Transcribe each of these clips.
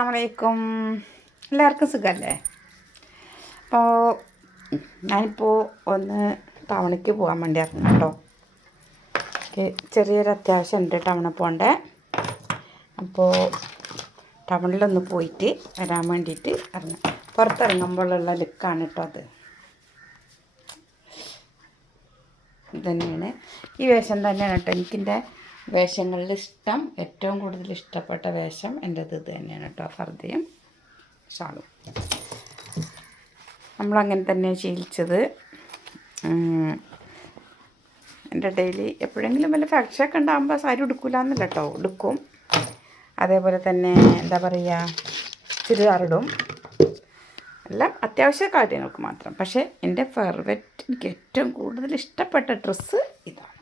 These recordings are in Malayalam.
അസ്സാമലൈക്കും എല്ലാവർക്കും സുഖമല്ലേ അപ്പോൾ ഞാനിപ്പോൾ ഒന്ന് ടൗണിലേക്ക് പോകാൻ വേണ്ടി ഇറങ്ങും കേട്ടോ ചെറിയൊരു അത്യാവശ്യം ഉണ്ട് ടൗണിൽ പോകണ്ടേ. അപ്പോൾ ടൗണിലൊന്ന് പോയിട്ട് വരാൻ വേണ്ടിയിട്ട് ഇറങ്ങാം. പുറത്തിറങ്ങുമ്പോഴുള്ള ലുക്കാണ് കേട്ടോ അത്. ഇതന്നെയാണ്. ഈ വേഷം തന്നെയാണ് കേട്ടോ എനിക്കെന്റെ വേഷങ്ങളിൽ ഇഷ്ടം ഏറ്റവും കൂടുതൽ ഇഷ്ടപ്പെട്ട വേഷം എന്റെ ഇത് തന്നെയാണ് കേട്ടോ ഫർദയും ഷാളും. നമ്മളങ്ങനെ തന്നെ ശീലിച്ചത്. എന്റെ ഡെയിലി എപ്പോഴെങ്കിലും വല്ല ഫാക്ഷനൊക്കെ ഉണ്ടാകുമ്പോൾ സാരി ഉടുക്കില്ല എന്നല്ല കേട്ടോ ഉടുക്കും. അതേപോലെ തന്നെ എന്താ പറയുക ചുരിദാറിടും. എല്ലാം അത്യാവശ്യ കാര്യങ്ങൾക്ക് മാത്രം. പക്ഷേ എന്റെ ഫേവറേറ്റ് എനിക്ക് ഏറ്റവും കൂടുതൽ ഇഷ്ടപ്പെട്ട ഡ്രസ്സ് ഇതാണ്.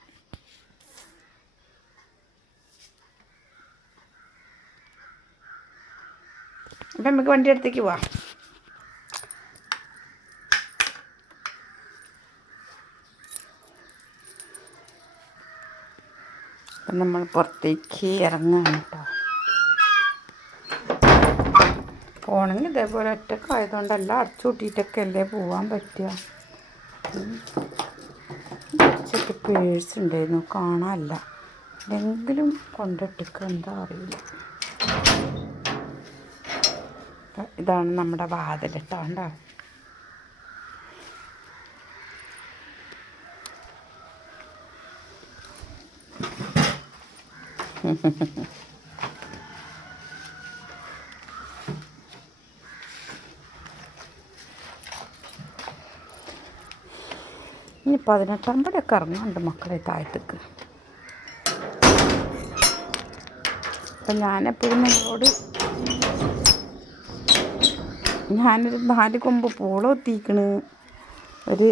അപ്പം നമുക്ക് വണ്ടി അടുത്തേക്ക് പോവാം. അപ്പം നമ്മൾ പുറത്തേക്ക് ഇറങ്ങാണ് കേട്ടോ. പോകണമെങ്കിൽ ഇതേപോലെ ഒറ്റയ്ക്ക് ആയതുകൊണ്ടല്ല അടച്ചു കൂട്ടിയിട്ടൊക്കെ അല്ലേ പോകാൻ പറ്റുക. ഉച്ചയ്ക്ക് പേഴ്സ് ഉണ്ടായിരുന്നു കാണാനല്ല. എന്തെങ്കിലും കൊണ്ടിട്ടിക്കുക എന്താ അറിയില്ല. ഇതാണ് നമ്മുടെ വാതിൽ കേട്ടോ കണ്ടോ? ഇനി പതിനെട്ടാം പടിയൊക്കെ ഇറങ്ങുന്നുണ്ട് മക്കളെ താഴത്തേക്ക്. അപ്പം ഞാനെപ്പോഴും നിങ്ങളോട് ഞാനൊരു നാല് കൊമ്പ് പൂളം എത്തിക്കണ് ഒരു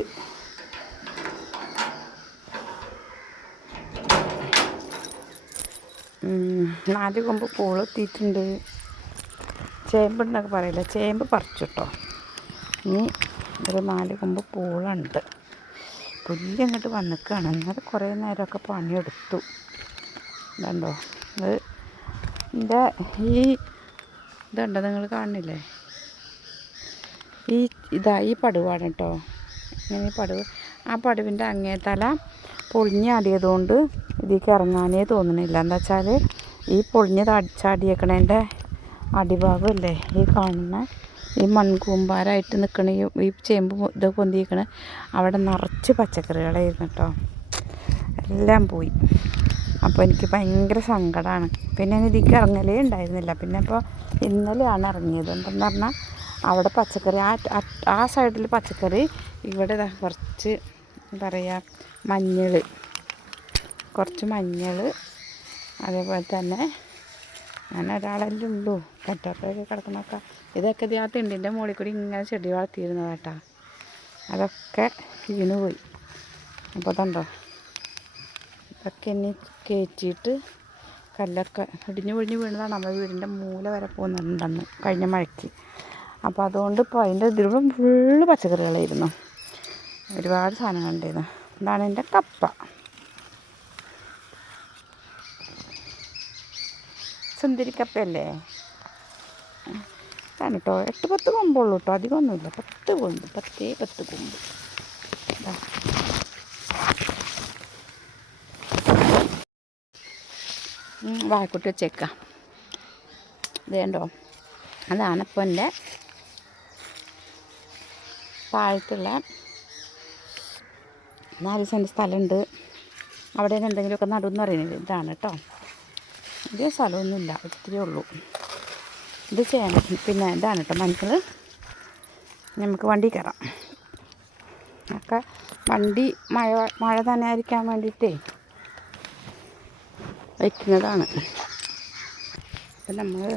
നാല് കൊമ്പ് പൂളം എത്തിയിട്ടുണ്ട് ചേമ്പുണ്ടെന്നൊക്കെ പറയില്ല? ചേമ്പ് പറിച്ചു കേട്ടോ ഇനി ഒരു നാല് കൊമ്പ് പൂളുണ്ട് പുല്ല് അങ്ങോട്ട് വന്നിക്കാണ്. എന്നാൽ കുറേ നേരമൊക്കെ പണിയെടുത്തു. ഇതുണ്ടോ? ഇത് എന്റെ ഈ ഇതുണ്ടോ? നിങ്ങൾ കാണുന്നില്ലേ ഈ ഇതാ ഈ പടുവാണ് കേട്ടോ ഇങ്ങനെ പടുവ്. ആ പടുവിന്റെ അങ്ങേ തല പൊളിഞ്ഞാടിയതുകൊണ്ട് ഇതിലേക്ക് ഇറങ്ങാനേ തോന്നുന്നില്ല എന്താ വെച്ചാൽ ഈ പൊളിഞ്ഞ് ചാടിയേക്കണേന്റെ അടിഭാഗമല്ലേ ഈ കാണുന്ന ഈ മൺകൂമ്പാരായിട്ട് നിൽക്കണ ഈ ചേമ്പ് ഇത് പൊന്തിയിരിക്കണ അവിടെ നിറച്ച് പച്ചക്കറികളായിരുന്നു കേട്ടോ എല്ലാം പോയി. അപ്പോൾ എനിക്ക് ഭയങ്കര സങ്കടമാണ് പിന്നെ ഇതിലേക്ക് ഇറങ്ങലേ ഉണ്ടായിരുന്നില്ല. പിന്നെ അപ്പോൾ ഇന്നലെയാണ് ഇറങ്ങിയത്. എന്തെന്ന് പറഞ്ഞാൽ അവിടെ പച്ചക്കറി ആ ആ- സൈഡിൽ പച്ചക്കറി ഇവിടെ കുറച്ച് പറയുക മഞ്ഞൾ കുറച്ച് മഞ്ഞൾ അതേപോലെ തന്നെ ഞാൻ ഒരാളല്ലേ ഉള്ളൂ. കട്ടപ്പൊക്കെ കിടക്കണൊക്കെ ഇതൊക്കെ ഇത് ആ തിണ്ടിന്റെ മുകളിൽ കൂടി ഇങ്ങനെ ചെടി വളർത്തിയിരുന്നതാട്ടാ. അതൊക്കെ വീണ് പോയി. അപ്പോൾ അതുണ്ടോ ഇതൊക്കെ ഇനി കയറ്റിയിട്ട് കല്ലൊക്കെ ഇടിഞ്ഞു പൊടിഞ്ഞ് വീണതാണ്. നമ്മുടെ വീടിന്റെ മൂല വരെ പോകുന്നുണ്ടെന്ന് കഴിഞ്ഞ മഴയ്ക്ക്. അപ്പോൾ അതുകൊണ്ട് ഇപ്പോൾ അതിന്റെ ഇതിലൂടെ ഫുള്ള് പച്ചക്കറികളായിരുന്നു. ഒരുപാട് സാധനങ്ങൾ ഉണ്ടായിരുന്നു. ഇതാണ് എന്റെ കപ്പ. സുന്ദരി കപ്പയല്ലേ? ഇതാണ് കേട്ടോ എട്ട് പത്ത് കൊമ്പുള്ളൂ കേട്ടോ അധികമൊന്നുമില്ല പത്ത് കൊമ്പ്. പത്തേ പത്ത് കൊമ്പ്. വാഴക്കുട്ടി വെച്ചേക്കാം. ഇതേണ്ടോ അതാണ് ഇപ്പോൾ എന്റെ താഴത്തുള്ള നാല് സെന്റ് സ്ഥലമുണ്ട്. അവിടെ എന്തെങ്കിലുമൊക്കെ നടുന്ന് പറയുന്നത് ഇതാണ് കേട്ടോ. ഇതേ സ്ഥലമൊന്നുമില്ല ഒത്തിരി ഉള്ളൂ. ഇത് ചെയ്യാൻ പിന്നെ ഇതാണ് കേട്ടോ മനുഷ്യർ നമുക്ക് വണ്ടി കയറാം. ഒക്കെ വണ്ടി മഴ മഴ തന്നെ ആയിരിക്കാൻ വേണ്ടിയിട്ടേ വയ്ക്കുന്നതാണ്. അപ്പം നമ്മൾ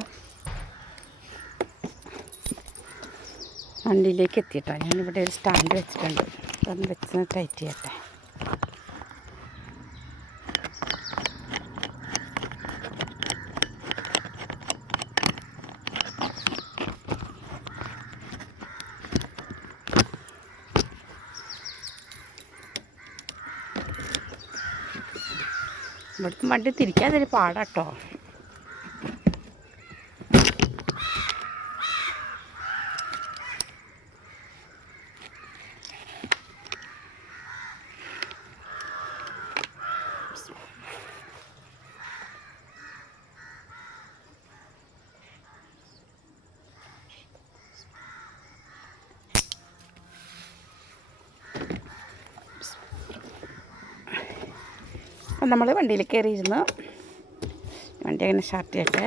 വണ്ടിയിലേക്ക് എത്തിയിട്ടോ ഞാനിവിടെ ഒരു സ്റ്റാൻഡ് വെച്ചിട്ടുണ്ട്. അതൊന്ന് വെച്ച് ടൈറ്റ് ചെയ്യട്ടെ. ഇവിടുത്തെ വണ്ടി തിരിക്കാതെ പാടാട്ടോ. നമ്മൾ വണ്ടിയിൽ കയറിയിരുന്നു വണ്ടി അങ്ങനെ സ്റ്റാർട്ട് ചെയ്യട്ടെ.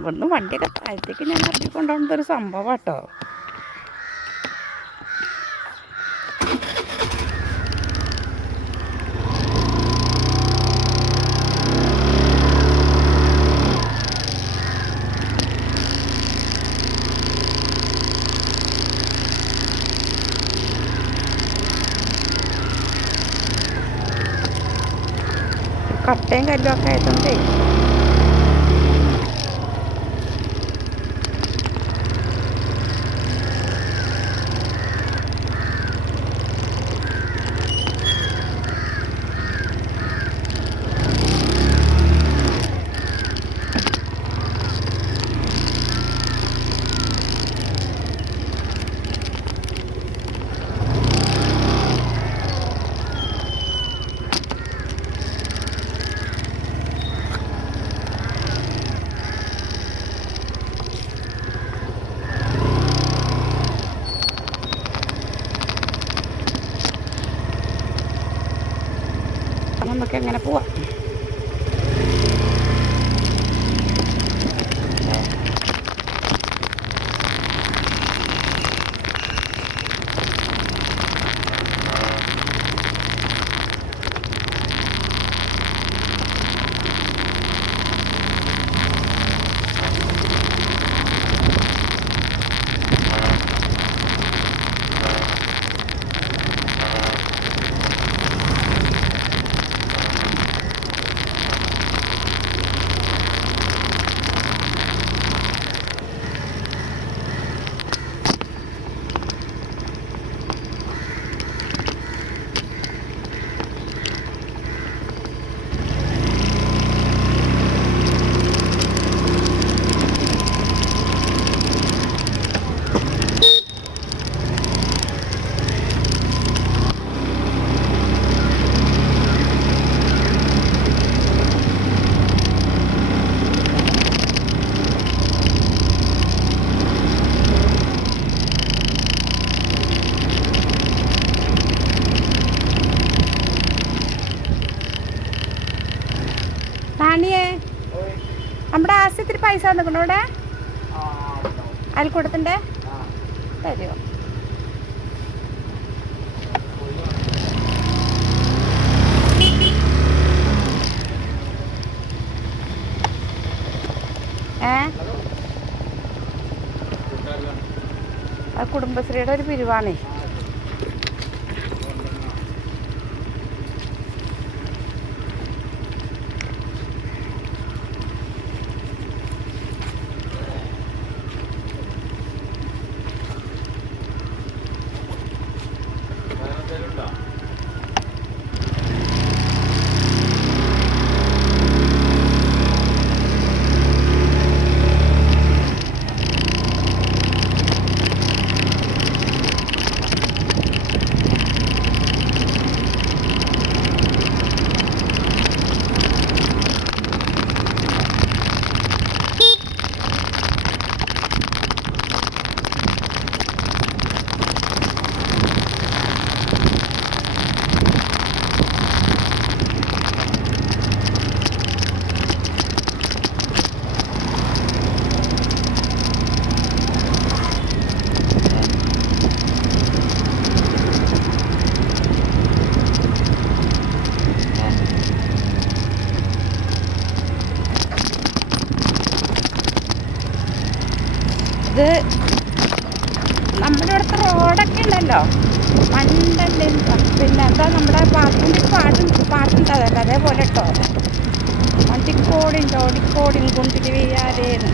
ഇവിടുന്ന് വണ്ടിയൊക്കെ താഴത്തേക്ക് ഞാൻ ഇറക്കി ഒരു സംഭവം കേട്ടോ ટેંગા ડોકાય તમે അപ്പം പോവാം നാണിയേ നമ്മുടെ പൈസ വന്നിക്കണോ ഇവിടെ അയൽക്കൂട്ടത്തിന്റെ? തരുമോ ഏ? അത് കുടുംബശ്രീയുടെ ഒരു പിരിവാണേ. നമ്മുടെ ഇവിടുത്തെ റോഡൊക്കെ ഉണ്ടല്ലോ. മണ്ടല്ലേ പിന്നെ എന്താ നമ്മുടെ പാട്ടിന്റെ പാട്ടും പാട്ടുണ്ടാവല്ലോ? അതേപോലെ കേട്ടോ. മണ്ടിക്കോടിന്റെ ഓടിക്കോടിൻ കുണ്ടിൽ വീയാരേന്ന്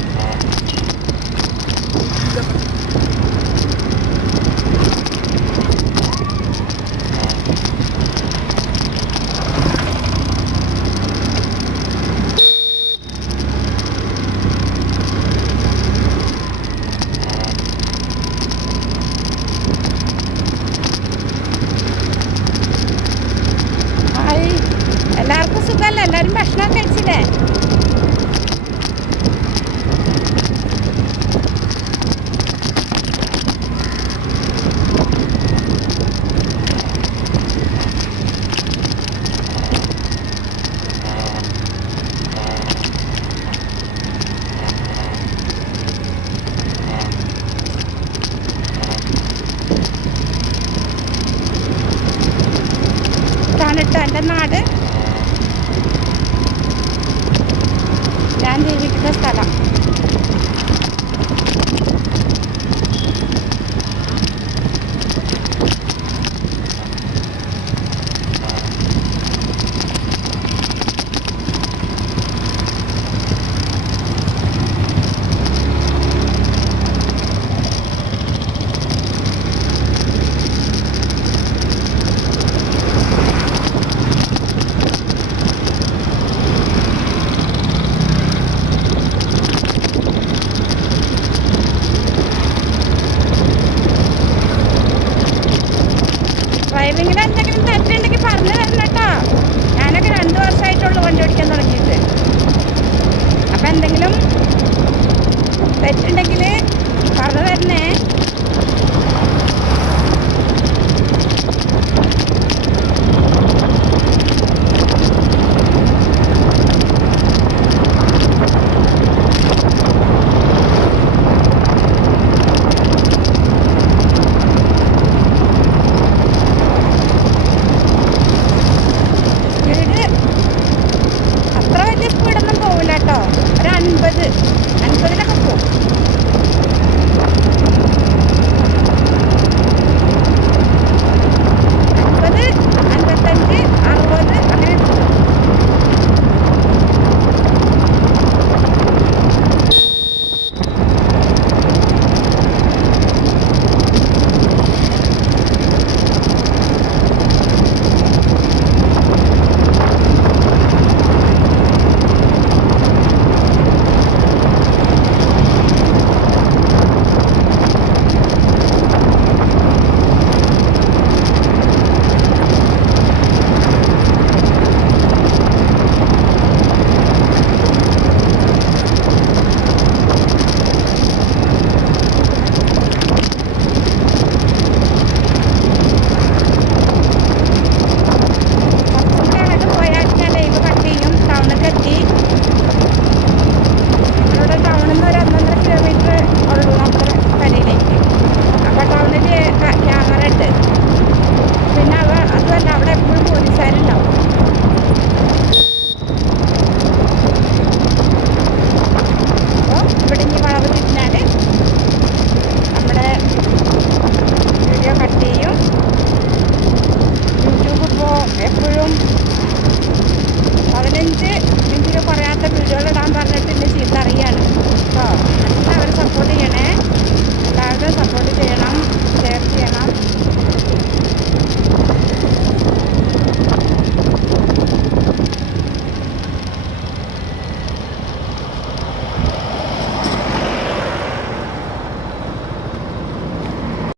Bye.